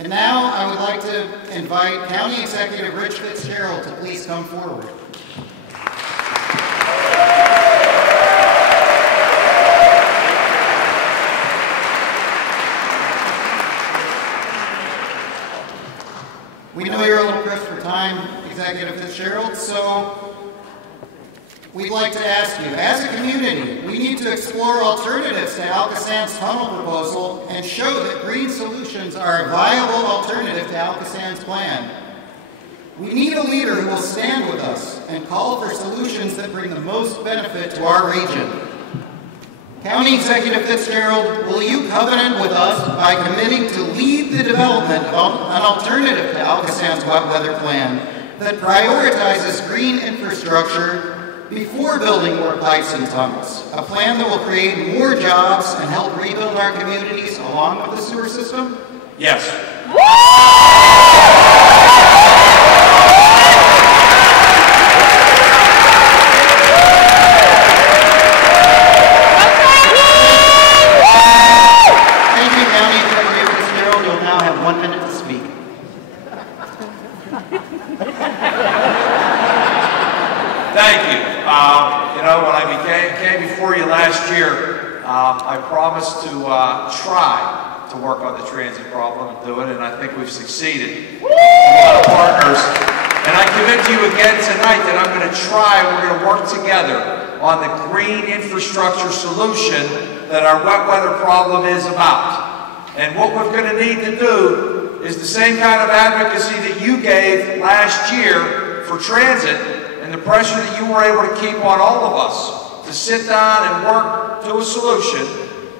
And now I would like to invite County Executive Rich Fitzgerald to please come forward. We know you're a little pressed for time, Executive Fitzgerald, so we'd like to ask you, as a community, we need to explore alternatives to Alcosan's tunnel proposal and show that green solutions are a viable alternative to Alcosan's plan. We need a leader who will stand with us and call for solutions that bring the most benefit to our region. County Executive Fitzgerald, will you covenant with us by committing to lead the development of an alternative to Alcosan's wet weather plan that prioritizes green infrastructure before building more pipes and tunnels, a plan that will create more jobs and help rebuild our communities along with the sewer system? Yes. Thank you, County Executive Fitzgerald. You'll now have 1 minute to speak. Thank you. You know, when I came before you last year, I promised to try to work on the transit problem and do it, and I think we've succeeded. A lot of partners. And I commit to you again tonight that I'm going to try, we're going to work together on the green infrastructure solution that our wet weather problem is about. And what we're going to need to do is the same kind of advocacy that you gave last year for transit, and the pressure that you were able to keep on all of us to sit down and work to a solution,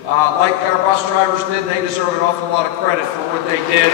like our bus drivers did. They deserve an awful lot of credit for what they did.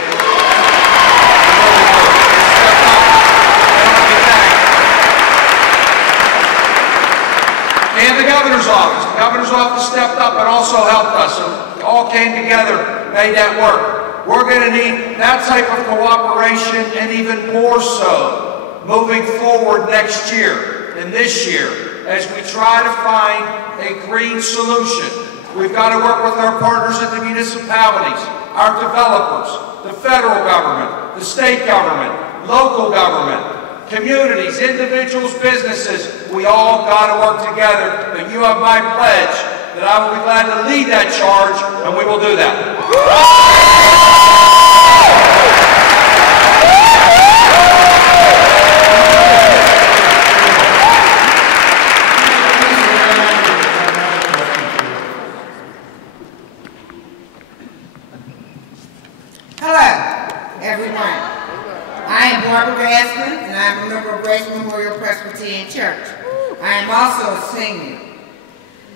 And the governor's office. The governor's office stepped up and also helped us. So all came together, made that work. We're going to need that type of cooperation and even more so moving forward next year and this year as we try to find a green solution. We've got to work with our partners in the municipalities, our developers, the federal government, the state government, local government, communities, individuals, businesses. We all got to work together, but you have my pledge that I will be glad to lead that charge, and we will do that. I'm a member of Grace Memorial Presbyterian Church. I am also a senior.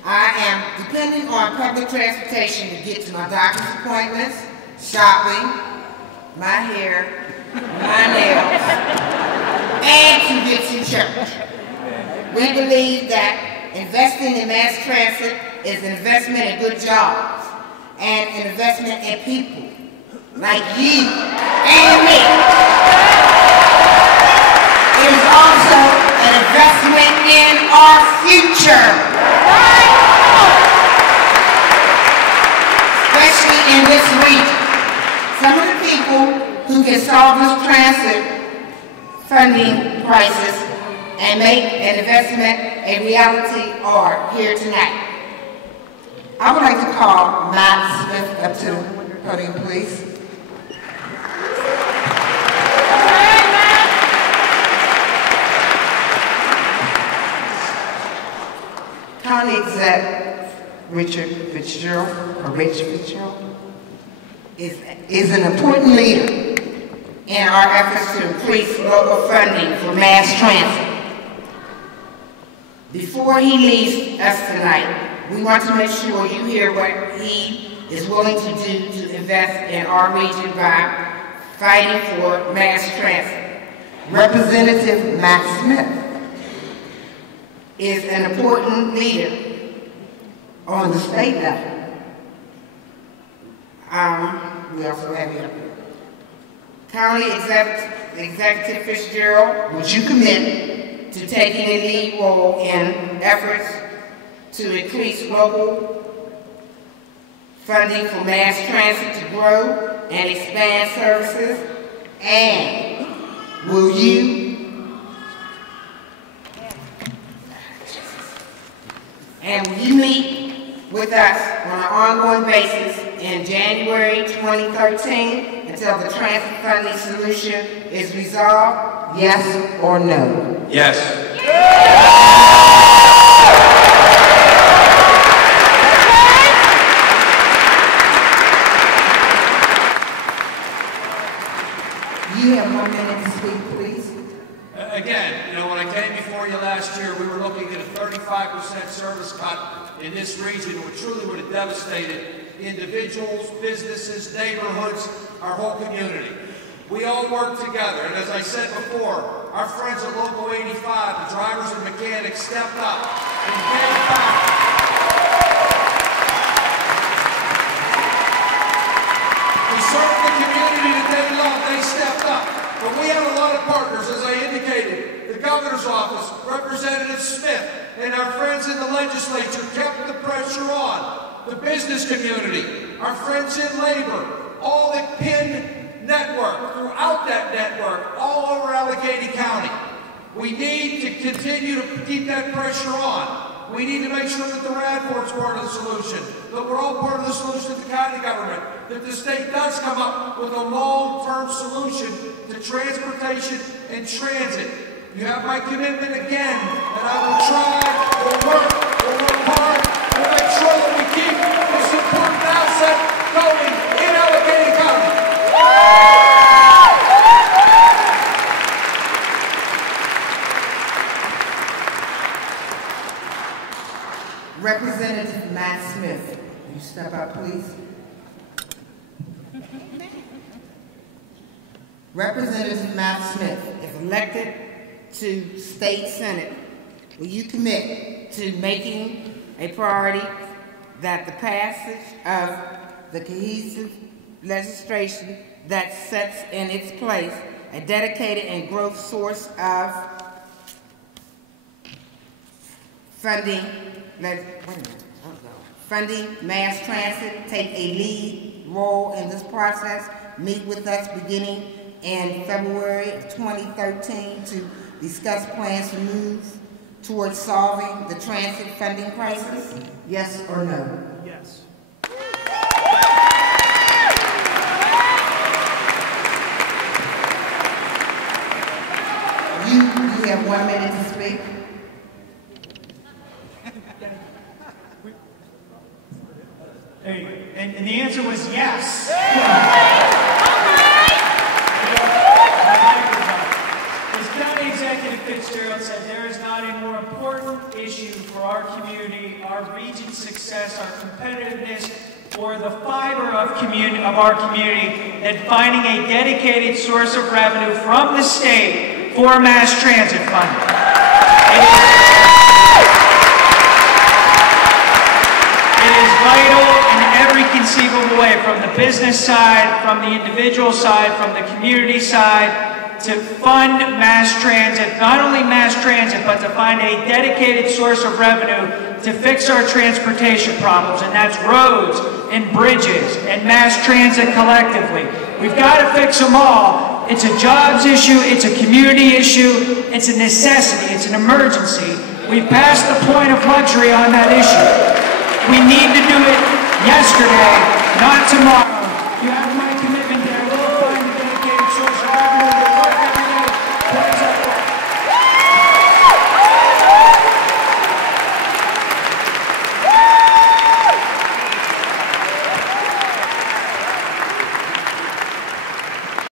I am dependent on public transportation to get to my doctor's appointments, shopping, my hair, my nails, and to get to church. We believe that investing in mass transit is an investment in good jobs and an investment in people like you and me. It is also an investment in our future, especially in this region. Some of the people who can solve this transit funding crisis and make an investment a reality are here tonight. I would like to call Matt Smith up to the podium, please. County Exec Richard Fitzgerald is an important leader in our efforts to increase local funding for mass transit. Before he leaves us tonight, we want to make sure you hear what he is willing to do to invest in our region by fighting for mass transit. Representative Matt Smith is an important leader on the state level. We also have you. County Executive Fitzgerald, would you commit to taking a lead role in efforts to increase local funding for mass transit to grow and expand services, and will you meet with us on an ongoing basis in January 2013 until the transit funding solution is resolved? Yes or no? Yes. You have 1 minute to speak, please. Again, when I came before you last year, we were looking at a 35% service cut in this region, which truly would have devastated individuals, businesses, neighborhoods, our whole community. We all work together, and as I said before, our friends at Local 85, the drivers and mechanics, stepped up and gave back. To serve the community that they love, they stepped up. But we had a lot of partners, as I indicated. The governor's office, Representative Smith, and our friends in the legislature kept the pressure on. The business community, our friends in labor, all the PIIN network, throughout that network, all over Allegheny County. We need to continue to keep that pressure on. We need to make sure that the RADFOR's part of the solution, that we're all part of the solution to the county government, that the state does come up with a long-term solution to transportation and transit. You have my commitment again, and I will try, we'll work hard, we'll make sure that we keep this important asset going in Allegheny County. Representative Matt Smith, will you step up, please? Representative Matt Smith, if elected to State Senate, will you commit to making a priority that the passage of the cohesive legislation that sets in its place a dedicated and growth source of funding mass transit, take a lead role in this process, meet with us beginning in February of 2013 to discuss plans to move towards solving the transit funding crisis? Yes or no? Yes. You have 1 minute to speak. There you go. And the answer was yes. As County Executive Fitzgerald said, there is not a more important issue for our community, our region's success, our competitiveness, or the fiber of our community than finding a dedicated source of revenue from the state for mass transit funding. It is vital in every conceivable way, from the business side, from the individual side, from the community side, to fund mass transit, not only mass transit, but to find a dedicated source of revenue to fix our transportation problems, and that's roads and bridges and mass transit collectively. We've got to fix them all. It's a jobs issue, it's a community issue, it's a necessity, it's an emergency. We've passed the point of luxury on that issue. We need to do it yesterday, not tomorrow. You have my commitment